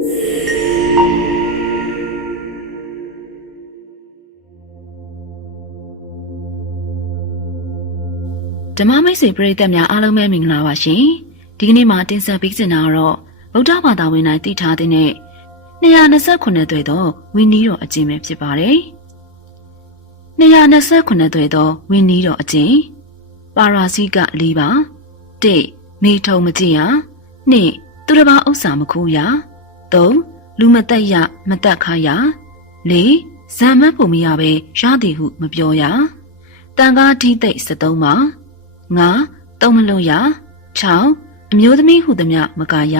ဓမ္မမိတ်ဆွေပရိသတ်များအားလုံးပဲမင်္ဂလာပါရှင်ဒီကနေ့မှာတင်ဆက်ပေးချင်တာကတော့ဗုဒ္ဓဘာသာဝင်တိုင်းသိထားတဲ့229သွေသောဝိနည်းတော်အကျင့်ပဲဖြစ်ပါတယ်229သွေသောဝိနည်းတော်အကျင့်ပါရာဇိက၄ပါး1မေထုံမကြည့်ရ2သူတစ်ပါးဥစ္စာမခိုးရ3လူမတက်ရမတက်ခါရ4ဇံမတ်ဖို့မရပဲရသည်ဟုမပြောရတန်ခါထိသိ73ပါ5တုံးမလို့ရ6အမျိုးသမီးဟုသမျှမကာရ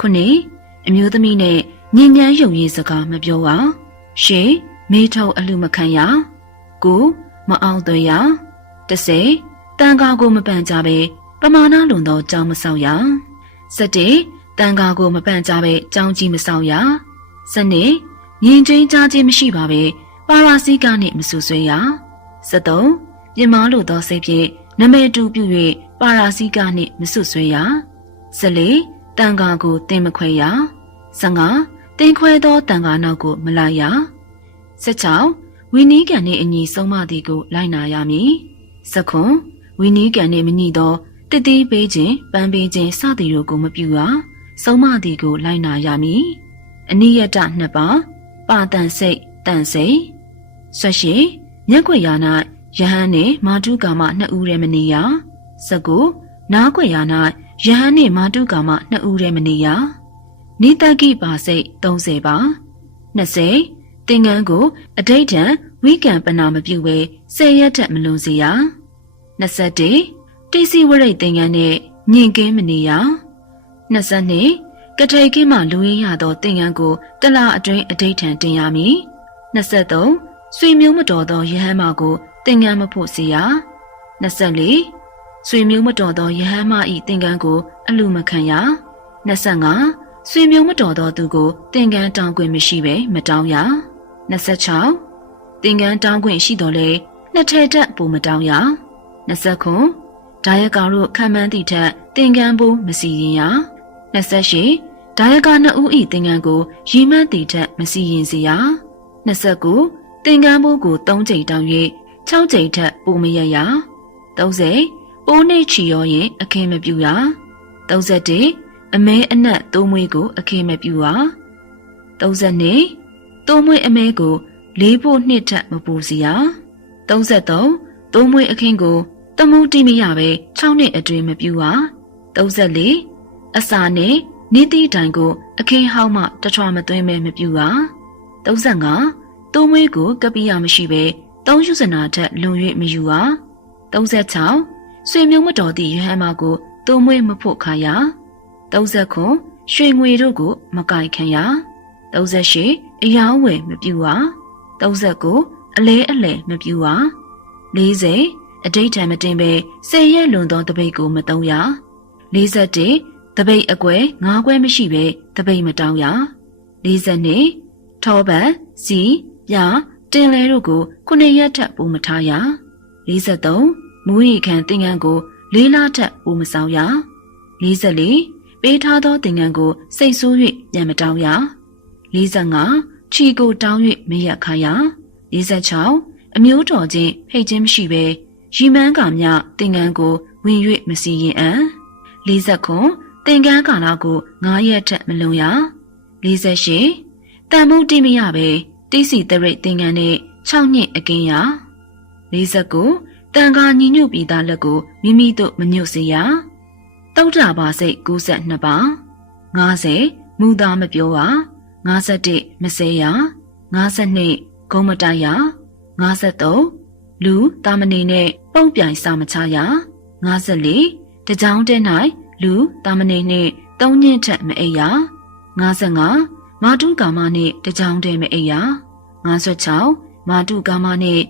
9အမျိုးသမီးနဲ့ညဉ့်ညမ်းယုံရည်စကားမပြောရ10မေထုံအလူမခံရ9မအောင်သွေရ10တန်ခါကိုမပန့်ကြပဲပမာဏလွန်သောကြောင်းမဆောက်ရ17တန်ခါကိုမပန့်ကြပဲကြောင်းကြီးမဆောက်ရ12ညင်ချင်းကြားခြင်းမရှိပါပဲပါရာဇိကနှင့်မဆူဆွေးရ13ပြင်းမာလို့သောစိတ်ဖြင့်နမဲတူပြု၍ပါရာဇိကနှင့်မဆွဆွဲရ14တန်ခါကိုတင်မခွဲရ15တင်ခွဲသောတန်ခါနောက်ကိုမလိုက်ရ16ဝိနည်းကံနှင့်အညီဆုံးမသည်ကိုလိုက်နာရမည်19ဝိနည်းကံနှင့်မညီသောတည်တည်ပေးခြင်းပန်းပေးခြင်းစသည်တို့ကိုမပြုရဆုံးမသည်ကိုလိုက်နာရမည်အနိယတ2ပါးပါတန်စိတ်တန်စိတ်18မျက်ွက်ရာ၌ယဟန်နှင့်မာတုကာမ2ဦးရဲမနေရ19နားွက်ရာ၌ယဟန်နှင့်မာတုကာမ2ဦးရဲမနေရနိတကိပါစိတ်30ပါ20သင်္ကန်းကိုအဋိဋ္ဌံဝိကံပနာမပြုဘဲ10ရက်ထက်မလွန်စေရ21တိစီဝရိတ်သင်္ကန်းနှင့်ညင်ကင်းမနေရ22ကထိန်ကင်းမှလူရင်းရသောသင်္ကန်းကိုတလအတွင်းအဋိဋ္ဌံတင်ရမည်23ဆွေမျိုးမတော်သောယဟန်မကိုသင်္ကန်းမဖို့စေရ24ဆွေမျိုးမတော်သောယဟန်မ၏သင်္ကန်းကိုအလူမခံရ25ဆွေမျိုးမတော်သောသူကိုသင်္ကန်းတောင်းခွင့်မရှိဘဲမတောင်းရ26သင်္ကန်းတောင်းခွင့်ရှိတော်လဲနှစ်ထည်တက်ပိုမတောင်းရ29ဒါယကာတို့ခံမှန်းသည့်ထက်သင်္ကန်းပိုးမစီရင်ရ28ဒါယကာ2ဦး၏သင်္ကန်းကိုရီမှန်းသည့်ထက်မစီရင်စေရ29သင်္ကန်းပိုးကို3ကြိမ်တောင်း၍6ကြိမ်ထက်ပိုမရရ30ပိုးနှိတ်ချီရောရင်အခင်းမပြူရ31အမဲအနက်သိုးမွေးကိုအခင်းမပြူရ32သိုးမွေးအမဲကို4ဖို့2ထက်မပူစီရ33သိုးမွေးအခင်းကိုတမှုတိမရပဲ6နှစ်အတွင်းမပြူရ34အစာနဲ့နေတိတိုင်ကိုအခင်းဟောင်းမှတထွာမသွင်းမဲမပြူရ35သိုးမွေးကိုကပိယမရှိပဲ3ယူဇနာထက်လွန်၍မယူရ36ဆွေမျိုးမတော်သည့်ယဟန်မကိုသိုးမွေးမဖို့ခါရ39ရွှေငွေတို့ကိုမကင်ခံရ38အယောင်းဝယ်မပြူရ39အလဲအလဲမပြူရ40အဋိဋ္ဌံမတင်ပဲ10ရက်လွန်သောတပိတ်ကိုမတုံးရ41တပိတ်အကွယ်9ကွဲမရှိပဲတပိတ်မတောင်းရ42ထောပတ်စီပြတင်လဲတို့ကို9ရက်ထက်ပိုမထားရ43မူရီခံသင်္ကန်းကို4လထက်ပိုမဆောင်ရ44ပေးထားသောသင်္ကန်းကိုစိတ်ဆိုး၍ပြန်မတောင်းရ45ချီကိုတောင်း၍မရက်ခါရ46အမျိုးတော်ချင်းဖိတ်ခြင်းမရှိပဲရီမန်းကမြသင်္ကန်းကိုဝင်၍မစီရင်အံ49သင်္ကန်းကာလကို9ရက်ထက်မလွန်ရ48တန်မှုတိမရပဲတိစီတရိတ်သင်္ကန်းနဲ့6နှစ်အကင်းရ49တန်ခါညီညွတ်ပြီးသားလက်ကိုမိမိတို့မညွတ်စေရတုတ်တာပါစိတ်92ပါ50မူသားမပြောပါ51မစဲရ52ဂုံးမတိုက်ရ53လူတာမဏေနဲ့ပုံပြိုင်စာမချရ54တကြောင်တဲ၌လူတာမဏေနဲ့3ညထက်မအိပ်ရ55မာတုကာမနဲ့တကြောင်တဲမအိပ်ရ56မာတုကာမနဲ့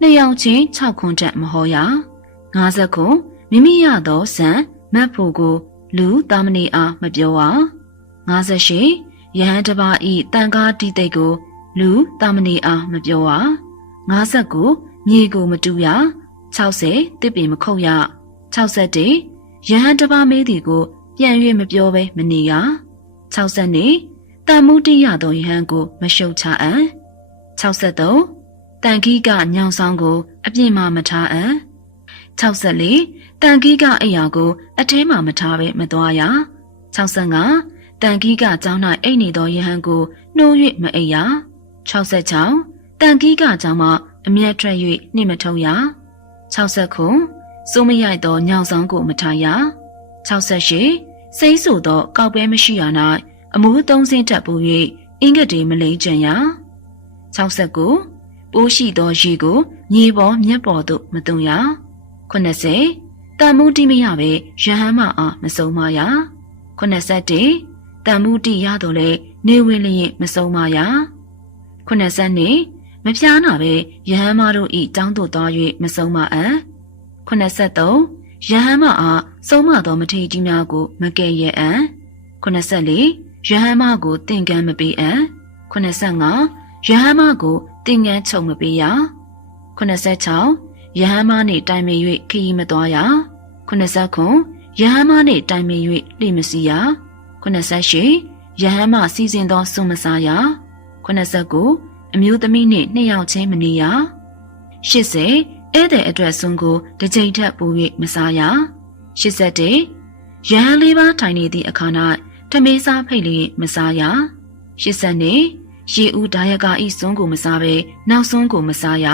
နှစ်ယောက်ချင်း6ခွန်းထက်မဟောရ59မိမိရသောဇံမတ်ဖို့ကိုလူတာမဏေအားမပြောရ58ယဟန်တပါဤတန်ကားတိတိတ်ကိုလူတာမဏေအားမပြောရ59မြေကိုမတူရ60တစ်ပင်မခုတ်ရ61ယဟန်တပါမေးသည်ကိုပြန်၍မပြောဘဲမနေရ60 တန်မှုတိရသောယဟန်ကိုမရှုတ်ချအံ့63တန်ခိကညောင်ဆောင်ကိုအပြစ်မှမထားအံ့64တန်ခိကအရာကိုအထဲမှမထားဘဲမသွားရ65တန်ခိကကျောင်း၌အိတ်နေသောယဟန်ကိုနှိုး၍မအိပ်ရ66တန်ခိကကျောင်းမှအမျက်ထွက်၍နှိမထုံရ69စိုးမရိုက်သောညောင်ဆောင်ကိုမထားရ68စိတ်ဆိုသောကောက်ပဲမရှိရ၌အမှုသုံးစင်းတက်ပူ၍အင်္ဂတေမလိမ့်ကြံရ69ပိုးရှိသောရေကိုမြေပေါ်မြက်ပေါ်သို့မသွန်ရ80တန်မှုတိမရပဲယဟန်မအားမဆုံးမရ81တန်မှုတိရတော့လေနေဝင်လျင်မဆုံးမရ82မပြားနာပဲယဟန်မတို့ဤတောင်းတို့သွား၍မဆုံးမအံ့83ယဟန်မအားဆုံးမသောမထေကြီးများကိုမကဲ့ရဲ့အံ့84ယဟန်မကိုသင်္ကန်းမပေးအံ့85ယဟန်မကိုသင်္ကန်းချုပ်မပေးရ86ယဟန်မနှင့်တိုင်ပင်၍ခရီးမသွားရ89ယဟန်မနှင့်တိုင်ပင်၍လှိမစီရ88ယဟန်မစီစဉ်သောစွန်မစားရ89အမျိုးသမီးနှင့်နှစ်ယောက်ချင်းမနေရ80ဧည့်သည်အတွက်စွန်ကိုတစ်ကြိမ်ထက်ပို၍မစားရ81ယဟန်လေးပါးထိုင်နေသည့်အခါ၌ထမင်းစားဖိတ်လျင်မစားရ82ရေဦးဒါယကာဤစွန်းကိုမစားဘဲနောက်စွန်းကိုမစားရ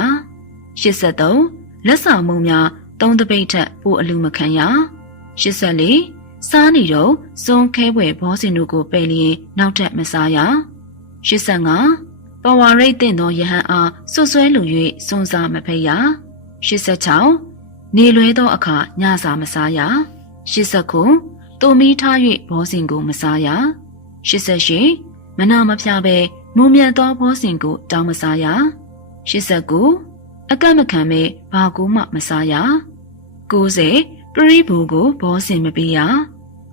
83လက်ဆောင်မှုများသုံးတပိတ်ထက်ပိုအလူမခံရ84စားနေတော့စွန်းခဲပွဲဘောစင်တို့ကိုပယ်လျင်နောက်ထပ်မစားရ85ပဝါရိတ်တဲ့သောယဟန်အားဆွဆွဲလူ၍စွန်းစားမဖိတ်ရ86နေလွဲသောအခါညစာမစားရ89တိုမီထား၍ဘောစင်ကိုမစားရ88မနာမဖြာပဲမူမြတ်သောဘောစင်ကိုတောင်းမစားရ89အကန့်မခံပဲဘာကိုမှမစားရ90ပရိဘူကိုဘောစင်မပေးရ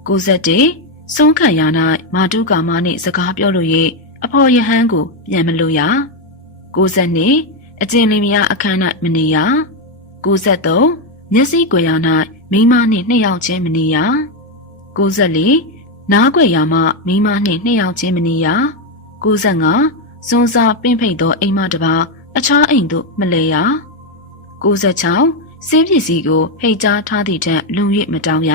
91ဆုံးခံရ၌မာတုကာမနှင့်စကားပြောလို့၍အဖော်ယဟန်ကိုပြန်မလို့ရ92အကျဉ်လင်မယားအခန်း၌မနေရ93မျက်စိကွယ်ရ၌မိန်းမနှင့်နှစ်ယောက်ချင်းမနေရ94နားကွယ်ရမှမိန်းမနှင့်နှစ်ယောက်ချင်းမနေရ95စွန်းစားပင့်ဖိတ်သောအိမ်မတစ်ပါးအခြားအိမ်သို့မလဲရ96စင်းပစ္စည်းကိုဖိတ်ကြားထားသည့်ထက်လွန်၍မတောင်းရ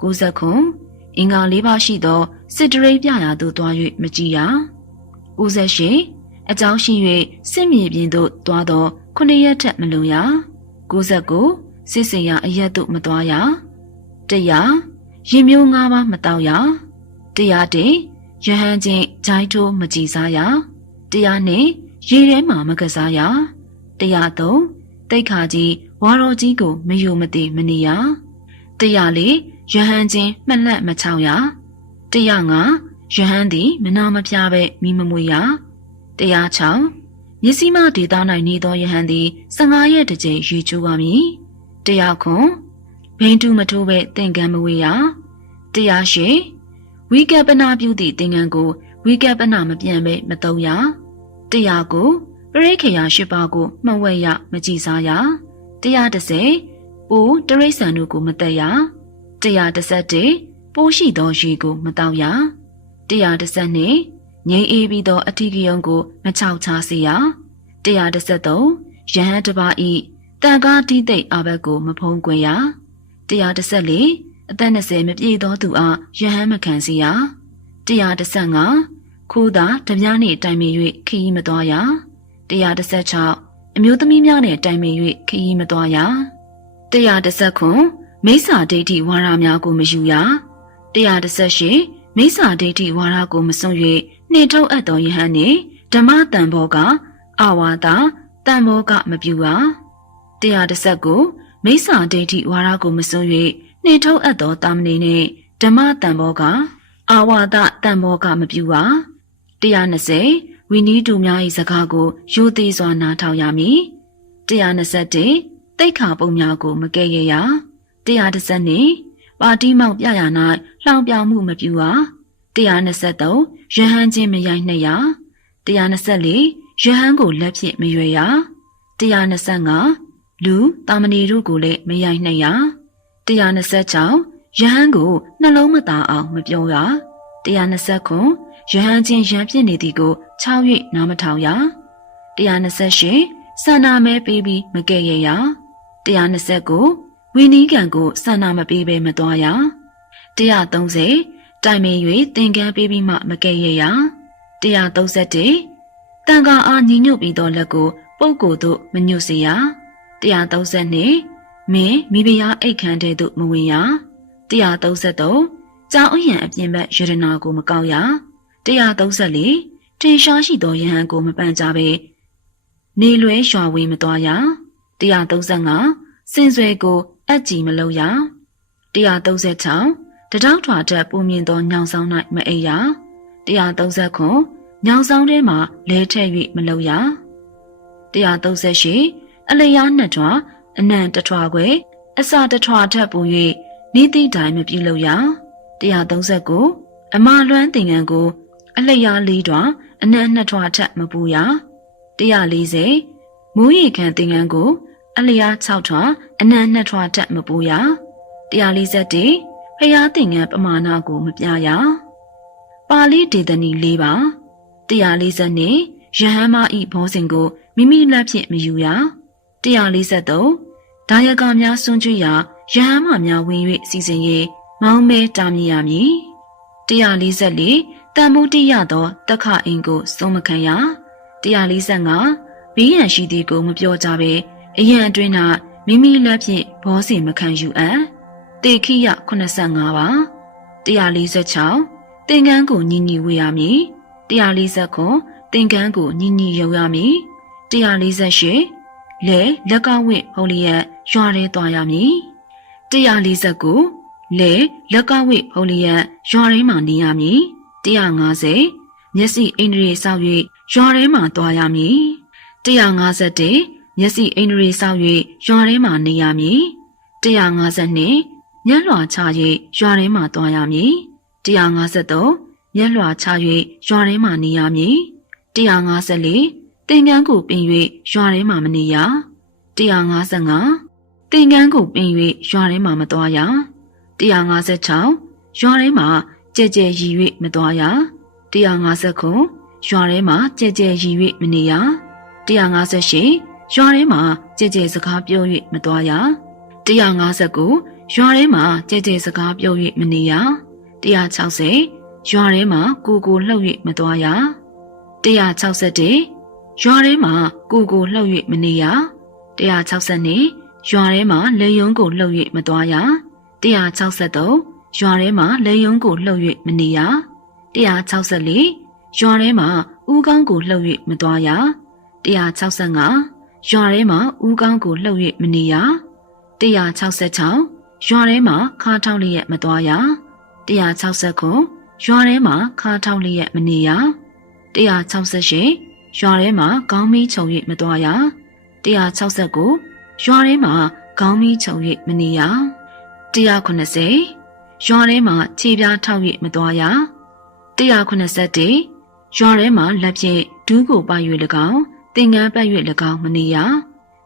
99အင်္ဂါ၄ပါးရှိသောစစ်တရိပ်ပြရာသို့သွား၍မကြည့်ရ98အကြောင်းရှိ၍စစ်မြေပြင်သို့သွားသော9ရက်ထက်မလွန်ရ99စစ်စင်ရအရက်သို့မသွားရ100ရင်မျိုး၅ပါးမတောက်ရ100ယဟန်ချင်းဂျိုင်းထိုးမကြည်စားရ100နဲ့ရေထဲမှာမကစားရ103တိတ်ခါကြီးဝါတော်ကြီးကိုမယုံမသိမနေရ104ယဟန်ချင်းမှက်လက်မချောင်ရ105ယဟန်သည်မနာမပြပဲမိမမွေရ106မျက်စိမဒေသ၌နေသောယဟန်သည်15ရက်တစ်ကြိမ်ရေချိုးပါမည်109ဘိန်းတူမထိုးပဲသင်္ကန်းမဝေရ108ဝိကပနာပြုသည့်သင်္ကန်းကိုဝိကပနာမပြန်ပဲမသုံးရ109ပရိခေယ၈ပါးကိုမှတ်ဝဲရမကြည်စားရ110ပိုးတရိษံတို့ကိုမတက်ရ111ပိုးရှိသောရေကိုမတောက်ရ112ငြိမ်းအေးပြီးသောအထီးကယုံကိုမချောက်ချစေရ113ယဟန်တစ်ပါးဤတန်ကားတိသိပ်အဘက်ကိုမဖုံးကွယ်ရ114အသက်20မပြည့်သောသူအားယဟန်မခံစေရ115ခိုးသာတပြားနှင့်တိုင်ပင်၍ခရီးမသွားရ116အမျိုးသမီးများနှင့်တိုင်ပင်၍ခရီးမသွားရ119မိစ္ဆာဒိဋ္ဌိဝါဒများကိုမယူရ118မိစ္ဆာဒိဋ္ဌိဝါဒကိုမစွန့်၍နှင်ထုတ်အပ်သောယဟန်နှင့်ဓမ္မတန်ဘောကအဝါဒတန်ဘောကမပြုရ119မိစ္ဆာဒိဋ္ဌိဝါဒကိုမစွန့်၍နှင်ထုတ်အပ်သောတာမဏေနှင့်ဓမ္မတန်ဘောကအာဝါဒတန်ဘောကမပြုရ120ဝိနည်းတူများ၏စကားကိုယူသေးစွာနားထောင်ရမည်121တိတ်ခါပုံများကိုမကဲ့ရဲ့ရ122ပါတီမောက်ပြရာ၌လှောင်ပြောင်မှုမပြုရ123ရဟန်းချင်းမရိုက်နှက်ရ124ရဟန်းကိုလက်ဖြင့်မရွယ်ရ125လူတာမဏေတို့ကိုလည်းမရိုက်နှက်ရ126ရဟန်းကိုနှလုံးမသားအောင်မပြောရ129 ယဟန်ချင်းရံပြစ်နေသည်ကို6၍နားမထောင်ရ128ဆန္နာမဲပေးပြီးမကဲ့ရဲ့ရ129ဝီနီးကန်ကိုဆန္နာမပေးဘဲမသွားရ130တိုင်ပင်၍သင်္ကန်းပေးပြီးမှမကဲ့ရဲ့ရ131တန်ခါအားညီညွတ်ပြီးသောလက်ကိုပုပ်ကိုယ်သို့မညွတ်စေရ132မင်းမိဖုရားအိတ်ခမ်းတဲ့သို့မဝင်ရ133ကြောင်အယံအပြင်ဘက်ယရနာကိုမကောက်ရ134ထင်ရှားရှိသောယဟန်ကိုမပန့်ကြပဲနေလွဲရွာဝေးမသွားရ135စင်စွယ်ကိုအက်ကြီးမလုပ်ရ136တတောက်ထွာတက်ပူမြင့်သောညောင်ဆောင်၌မအိပ်ရ139ညောင်ဆောင်ထဲမှာလဲထည့်၍မလုပ်ရ138အလျားနှစ်ထွာအနံတထွာခွဲအစာတထွာထပ်ပူ၍ဤသည့်တိုင်မပြုလုပ်ရ139အမလွမ်းသင်္ကန်းကိုအလျားလေးထွာအနံနှစ်ထွာထပ်မပူရ140မူးရီခံသင်္ကန်းကိုအလျား6ထွာအနံ2ထွာထပ်မပူရ141ဖျားသင်္ကန်းပမာဏကိုမပြရပါဠိဒေသနီ၄ပါ142ယဟန်မဤဘောဇင်ကိုမိမိလက်ဖြင့်မယူရ143ဒါယကများစွန့်ကြွရာယဟန်မများဝင်၍စီစဉ်၍မောင်းမဲတာမြည်ရမည်144တန်မိုးတိရသောတက်ခအင်ကိုစွန့်မခံရ145ဘေးရန်ရှိသည်ကိုမပြောကြဘဲအရန်အတွင်း၌မိမိလက်ဖြင့်ဘောဇင်မခံယူအပ်တေခိယ85ပါ146သင်္ကန်းကိုညီညီဝေရမည်149သင်္ကန်းကိုညီညီယုံရမည်148လဲလက်ကဝင့်ဟောလျက်ရွာရဲသွားရမည်149လဲလက်ကဝင့်ဟောလျက်ရွာရဲမှနေရမည်150မျက်စိအိန္ဒြေဆောက်၍ရွာထဲမှသွားရမည်151မျက်စိအိန္ဒြေဆောက်၍ရွာထဲမှနေရမည်152မျက်လွှာချ၍ရွာထဲမှသွားရမည်153မျက်လွှာချ၍ရွာထဲမှနေရမည်154သင်္ကန်းကိုပင်၍ရွာထဲမှမနေရ155သင်္ကန်းကိုပင်၍ရွာထဲမှမသွားရ156ရွာထဲမှကြဲကြဲရည်၍မသွားရ159ရွာထဲမှာကြဲကြဲရည်၍မနေရ158ရွာထဲမှာကြဲကြဲစကားပြော၍မသွားရ159ရွာထဲမှာကြဲကြဲစကားပြော၍မနေရ160ရွာထဲမှာကိုလှုပ်၍မသွားရ161ရွာထဲမှာကိုလှုပ်၍မနေရ162ရွာထဲမှာလေယုံကိုလှုပ်၍မသွားရ163ရွာထဲမှာလေယုံကိုလှုပ်၍မနေရ164ရွာထဲမှာဦးကောင်းကိုလှုပ်၍မသွားရ165ရွာထဲမှာဦးကောင်းကိုလှုပ်၍မနေရ166ရွာထဲမှာခါထောက်လျက်မသွားရ169ရွာထဲမှာခါထောက်လျက်မနေရ168ရွာထဲမှာခေါင်းမီးချုံ၍မသွားရ169ရွာထဲမှာခေါင်းမီးချုံ၍မနေရ190ရွာထဲမှာခြေပြားထောက်၍မသွားရ191ရွာထဲမှာလက်ဖြင့်ဒူးကိုပိုက်၍၎င်းသင်္ကန်းပတ်၍၎င်းမနေရ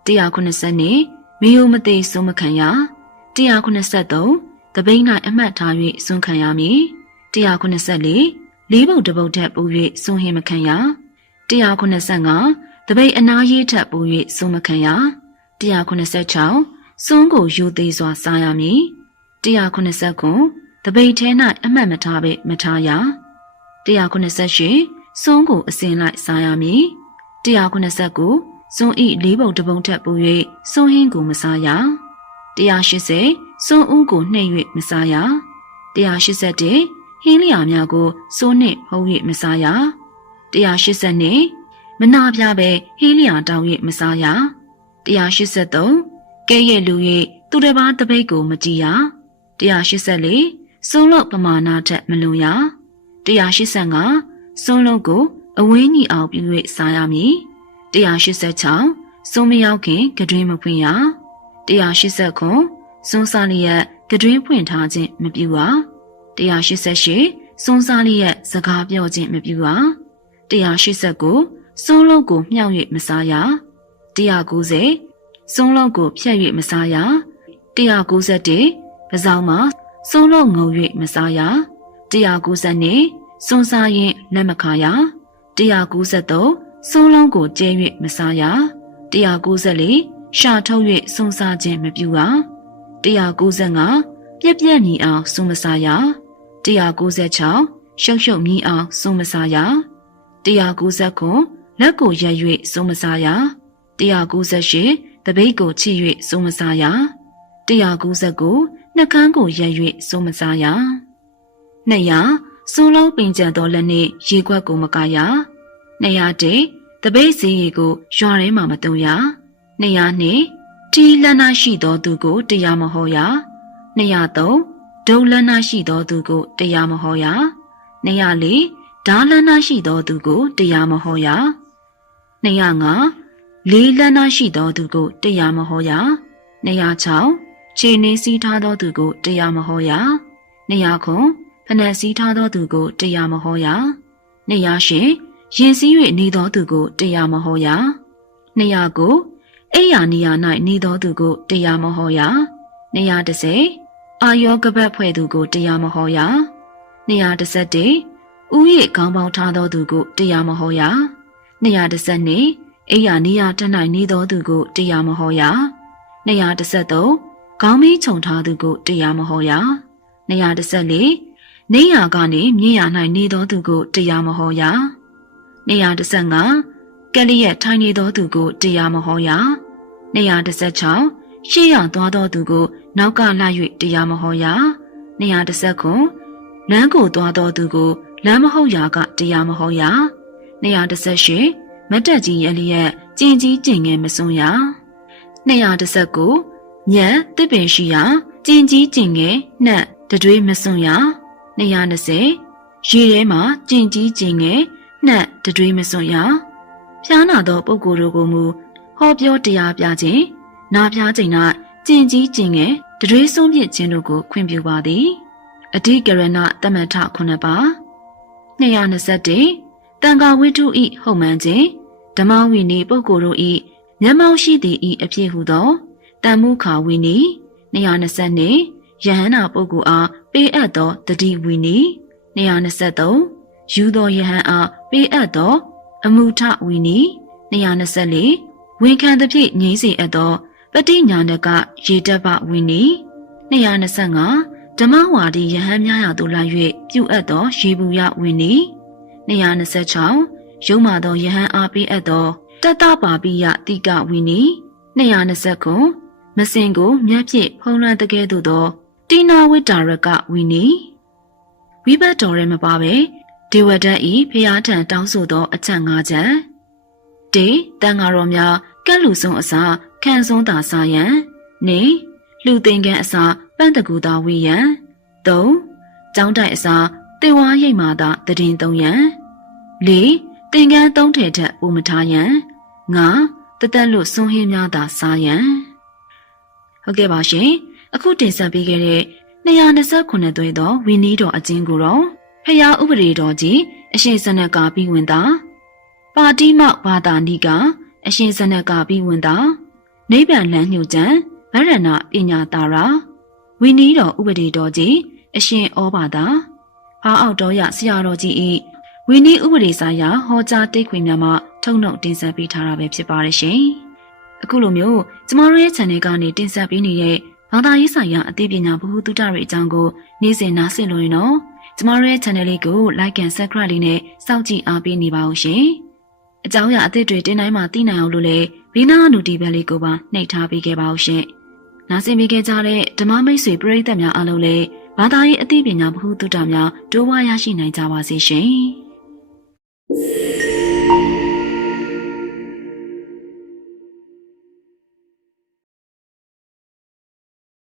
190နဲ့မီယိုမသိစွန့်မခံရ193တပိန်း၌အမှတ်ထား၍စွန့်ခံရမည်194လေးပုတ်တစ်ပုတ်ထက်ပို၍စွန့်ဟင်မခံရ195တပိန်းအနားရေးထက်ပို၍စွန့်မခံရ196စွန့်ကိုယူသေးစွာစားရမည်199တပိန်းထဲ၌အမှတ်မထားဘဲမထားရ198စွန့်ကိုအစဉ်လိုက်စားရမည်199စွန့်ဤလေးပုတ်တစ်ပုတ်ထက်ပို၍စွန့်ဟင်းကိုမစားရ180စွန့်ဦးကိုနှိပ်၍မစားရ181ဟင်းလျာများကိုစိုးနှင့်ဖုံး၍မစားရ182မနာပြပဲဟင်းလျာတောင်း၍မစားရ183ကဲ့ရဲ့လူ၍သူတစ်ပါးတပိတ်ကိုမကြည့်ရ184စွန့်လို့ပမာဏထက်မလွန်ရ185စွန့်လို့ကိုအဝင်းကြီးအောင်ပြု၍စားရမည်186စွန့်မရောက်ခင်ကတွင်မဖွင့်ရ189စွန့်စားလျက်ကတွင်ဖွင့်ထားခြင်းမပြုရ188စွန့်စားလျက်စကားပြောခြင်းမပြုရ189စွန့်လို့ကိုမြှောက်၍မစားရ190စွန့်လို့ကိုဖြတ်၍မစားရ191ပစောင်းမှာစွန့်လို့ငုံ၍မစားရ190 စွန်စားရင်လက်မခါရ193စိုးလုံးကိုကျဲ၍မစားရ194ရှာထုတ်၍စွန်စားခြင်းမပြုရ195ပြက်ပြက်မြည်အောင်စွန်မစားရ196ရှုပ်ရှုပ်မြည်အောင်စွန်မစားရ199လက်ကိုရက်၍စွန်မစားရ198တပိတ်ကိုချိ၍စွန်မစားရ199နှကန်းကိုရက်၍စွန်မစားရ200စိုးလုံးပင်ကြံတော်လက်နှင့်ရေခွက်ကိုမကရ200တပိတ်စီရီကိုရွာထဲမှာမတုံရ202တီလန်းနာရှိသောသူကိုတရားမဟောရ203ဒုလန်းနာရှိသောသူကိုတရားမဟောရ204ဓာလန်းနာရှိသောသူကိုတရားမဟောရ205လေးလန်းနာရှိသောသူကိုတရားမဟောရ206ခြေနှင်းစည်းထားသောသူကိုတရားမဟောရ209ဖနက်စည်းထားသောသူကိုတရားမဟောရ208ရင်စည်း၍နေသောသူကိုတရားမဟောရ209အိယာနေရာ၌နေသောသူကိုတရားမဟောရ210အာယောကပတ်ဖွဲ့သူကိုတရားမဟောရ211ဥယျာခေါင်းပေါင်းထားသောသူကိုတရားမဟောရ212အိယာနေရာထ၌နေသောသူကိုတရားမဟောရ213ခေါင်းမီးခြုံထားသူကိုတရားမဟောရ214နေရာကနေမြင့်ရာ၌နေသောသူကိုတရားမဟောရ215ကလေးရဲ့ထိုင်နေသောသူကိုတရားမဟောရ216ရှေ့ရောက်သွားသောသူကိုနောက်ကလိုက်၍တရားမဟောရ219လမ်းကိုသွားသောသူကိုလမ်းမဟုတ်ရာကတရားမဟောရ218မတ်တက်ကြီးရဲ့လျက်ကျင်ကြီးကျင်ငယ်မစွန်းရ219ညံတစ်ပင်ရှိရာကျင်ကြီးကျင်ငယ်နှက်တတွေးမစွန်းရ220ရေထဲမှာကျင်ကြီးကျင်ငယ်နှက်တတွေးမစွန်းရဖျားနာသောပုဂ္ဂိုလ်တို့ကိုမူဟောပြောတရားပြခြင်းနာဖျားခြင်း၌ကျင်ကြီးကျင်ငယ်တတွေးဆုံးပြစ်ခြင်းတို့ကိုခွင့်ပြုပါသည်အဓိကရဏတမထ9ပါ221တန်ခါဝိတုဤဟုတ်မှန်ခြင်းဓမ္မဝိနည်းပုဂ္ဂိုလ်တို့ဤမျက်မှောက်ရှိသည့်ဤအဖြစ်ဟုသောတန်မှုခါဝိနည်း222ယဟန္တာပုဂ္ဂိုလ်အားပေးအပ်သောတတိဝိနည်း223ယူသောယဟန်အားပေးအပ်သောအမှုထဝိနည်း224ဝန်ခံသဖြင့်ငြိမ်းစေအပ်သောပဋိညာဏကရေတ္တပဝိနည်း225ဓမ္မဝါဒီယဟန်များရာသို့လာ၍ပြုအပ်သောရေဘူးရဝိနည်း226ရုံမာသောယဟန်အားပေးအပ်သောတတ္တပါပိယတိကဝိနည်း229မစင်ကိုမြတ်ဖြင့်ဖုံးလွှမ်းတကဲ့သို့သောတိနာဝိတ္တာရကဝိနည်းဝိဘတ်တော်ရဲမပါပဲဒေဝဒတ်ဤဖျားထံတောင်းဆိုသောအချက်၅ချက်တေတန်ဃာတော်များကန့်လူဆုံးအစာခံဆုံးသာစာယံနေလူသင်္ကန်းအစာပန့်တကူသာဝေယံ၃ကျောင်းတိုက်အစာတေဝါရိတ်မာသာတည်င်း၃ယံ၄သင်္ကန်း၃ထေထက်ပုံမထားယံ၅တသက်လို့စွန့်ဟင်းများသာစာယံဟုတ်ကဲ့ပါရှင်အခုတင်ဆက်ပေးခဲ့တဲ့229သွေးသောဝီနီးတော်အကျဉ်းကိုတော့ဖျားဥပဒေတော်ကြီးအရှင်စနကပြီးဝင်တာပါတိမောက်ဘာသာနိကအရှင်စနကပြီးဝင်တာနိဗ္ဗာန်လမ်းညွှန်ချံဗရဏပညာတာရာဝီနီးတော်ဥပဒေတော်ကြီးအရှင်ဩဘာသာဖားအောက်တော်ရဆရာတော်ကြီးဤဝီနီးဥပဒေဆိုင်ရာဟောကြားတိတ်ခွေများမှထုတ်နှုတ်တင်ဆက်ပေးထားတာပဲဖြစ်ပါတယ်ရှင်အခုလိုမျိုးကျမတို့ရဲ့ channel ကနေတင်ဆက်ပေးနေတဲ့ဘာသာရေးဆိုင်ရာအသိပညာဗဟုသုတတွေအကြောင်းကိုနေ့စဉ်နားဆင်လို့ရင်တော့ကျမတို့ရဲ့ channel လေးကို like and subscribe လေးနဲ့စောင့်ကြည့်အားပေးနေပါဦးရှင်အကြောင်းအရာအသစ်တွေတင်တိုင်းမှာသိနိုင်အောင်လို့လည်းဘေးနားအနူတီဘယ်လေးကိုပါနှိပ်ထားပေးခဲ့ပါဦးရှင်နားဆင်ပေးခဲ့ကြတဲ့ဓမ္မမိတ်ဆွေပရိသတ်များအားလုံးလည်းဘာသာရေးအသိပညာဗဟုသုတများတိုးပွားရရှိနိုင်ကြပါစေရှင်